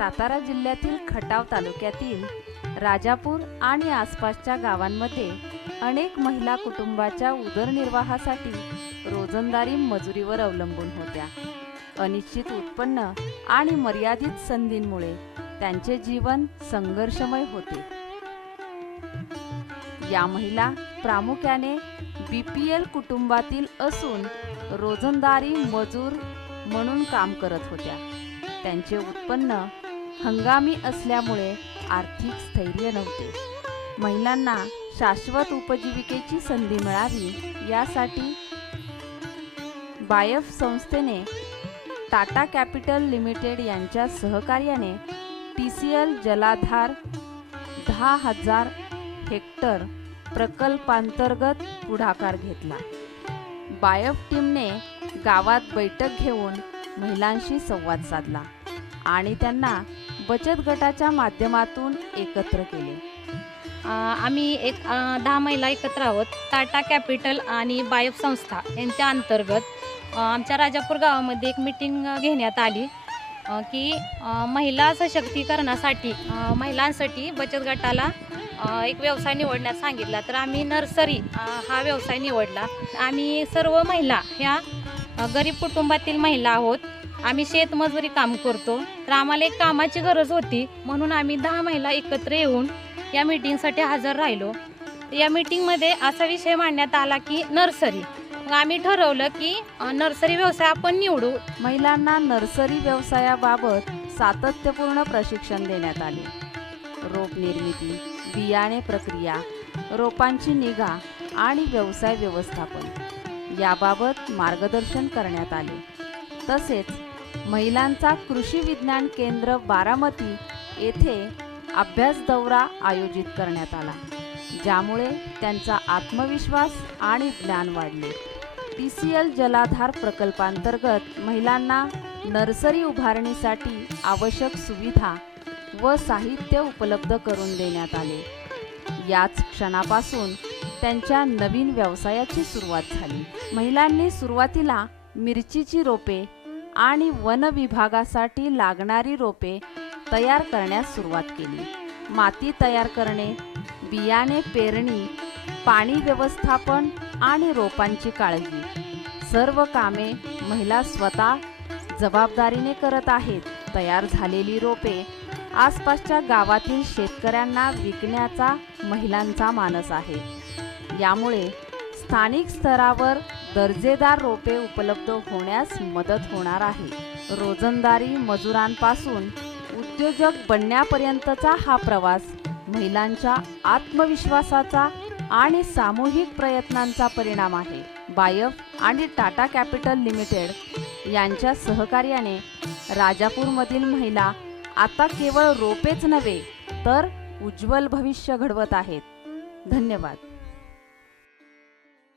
सातारा जिल्ह्यातील खटाव तालुक्यातील राजापूर आणि आसपासच्या गावांमध्ये अनेक महिला कुटुंबाच्या उदरनिर्वाहासाठी रोजंदारी मजुरीवर अवलंबून होत्या। अनिश्चित उत्पन्न आणि मर्यादित संधींमुळे त्यांचे जीवन संघर्षमय होते। या महिला प्रामुख्याने बीपीएल कुटुंबातील असून रोजंदारी मजूर म्हणून काम करत होत्या। त्यांचे उत्पन्न हंगामी असल्यामुळे आर्थिक स्थैर्य नव्हते। महिलांना शाश्वत उपजीविकेची संधी मिळावी यासाठी बायफ संस्थेने टाटा कॅपिटल लिमिटेड यांच्या सहकार्याने टीसीएल जलाधार 10,000 हेक्टर प्रकल्पांतर्गत पुढाकार घेतला। बायफ टीमने गावात बैठक घेऊन महिलांशी संवाद साधला आणि त्यांना बचत गटाच्या माध्यमातून एकत्र केले। आम्ही 10 महिला एकत्र आहोत। टाटा कॅपिटल आणि बायफ संस्था यांच्या अंतर्गत आमच्या राजापूर गावामध्ये एक मीटिंग घेण्यात आली की महिला सशक्तीकरणासाठी महिलांसाठी बचत गटाला एक व्यवसाय निवडण्यास सांगितला। तर आम्ही नर्सरी हा व्यवसाय निवडला। आम्ही सर्व महिला ह्या गरीब कुटुंबातील महिला आहोत। आम्ही शेतमजुरी काम करतो। तर आम्हाला एक कामाची गरज होती म्हणून आम्ही 10 महिला एकत्र येऊन या मीटिंगसाठी हजर राहिलो। या मीटिंगमध्ये असा विषय मांडण्यात आला की नर्सरी। मग आम्ही ठरवलं की नर्सरी व्यवसाय आपण निवडू। महिलांना नर्सरी व्यवसायाबाबत सातत्यपूर्ण प्रशिक्षण देण्यात आले। रोप निर्मिती, बियाणे प्रक्रिया, रोपांची निगा आणि व्यवसाय व्यवस्थापन याबाबत मार्गदर्शन करण्यात आले। तसेच महिलांचा कृषी विज्ञान केंद्र बारामती येथे अभ्यास दौरा आयोजित करण्यात आला, ज्यामुळे त्यांचा आत्मविश्वास आणि ज्ञान वाढले। टीसीएल जलाधार प्रकल्पांतर्गत महिलांना नर्सरी उभारणीसाठी आवश्यक सुविधा व साहित्य उपलब्ध करून देण्यात आले। याच क्षणापासून त्यांच्या नवीन व्यवसायाची सुरुवात झाली। महिलांनी सुरुवातीला मिरचीची रोपे आणि वन विभागासाठी लागणारी रोपे तयार करण्यास सुरुवात केली। माती तयार करणे, बियाणे पेरणी, पाणी व्यवस्थापन आणि रोपांची काळजी सर्व कामे महिला स्वतः जबाबदारीने करत आहेत। तयार झालेली रोपे आसपासच्या गावातील शेतकऱ्यांना विकण्याचा महिलांचा मानस आहे। यामुळे स्थानिक स्तरावर दर्जेदार रोपे उपलब्ध होण्यास मदत होणार आहे। रोजंदारी मजुरांपासून उद्योजक बनण्यापर्यंतचा हा प्रवास महिलांच्या आत्मविश्वासाचा आणि सामूहिक प्रयत्नांचा परिणाम आहे। बायफ आणि टाटा कॅपिटल लिमिटेड यांच्या सहकार्याने राजापूरमधील महिला आता केवळ रोपेच नव्हे तर उज्ज्वल भविष्य घडवत आहेत। धन्यवाद।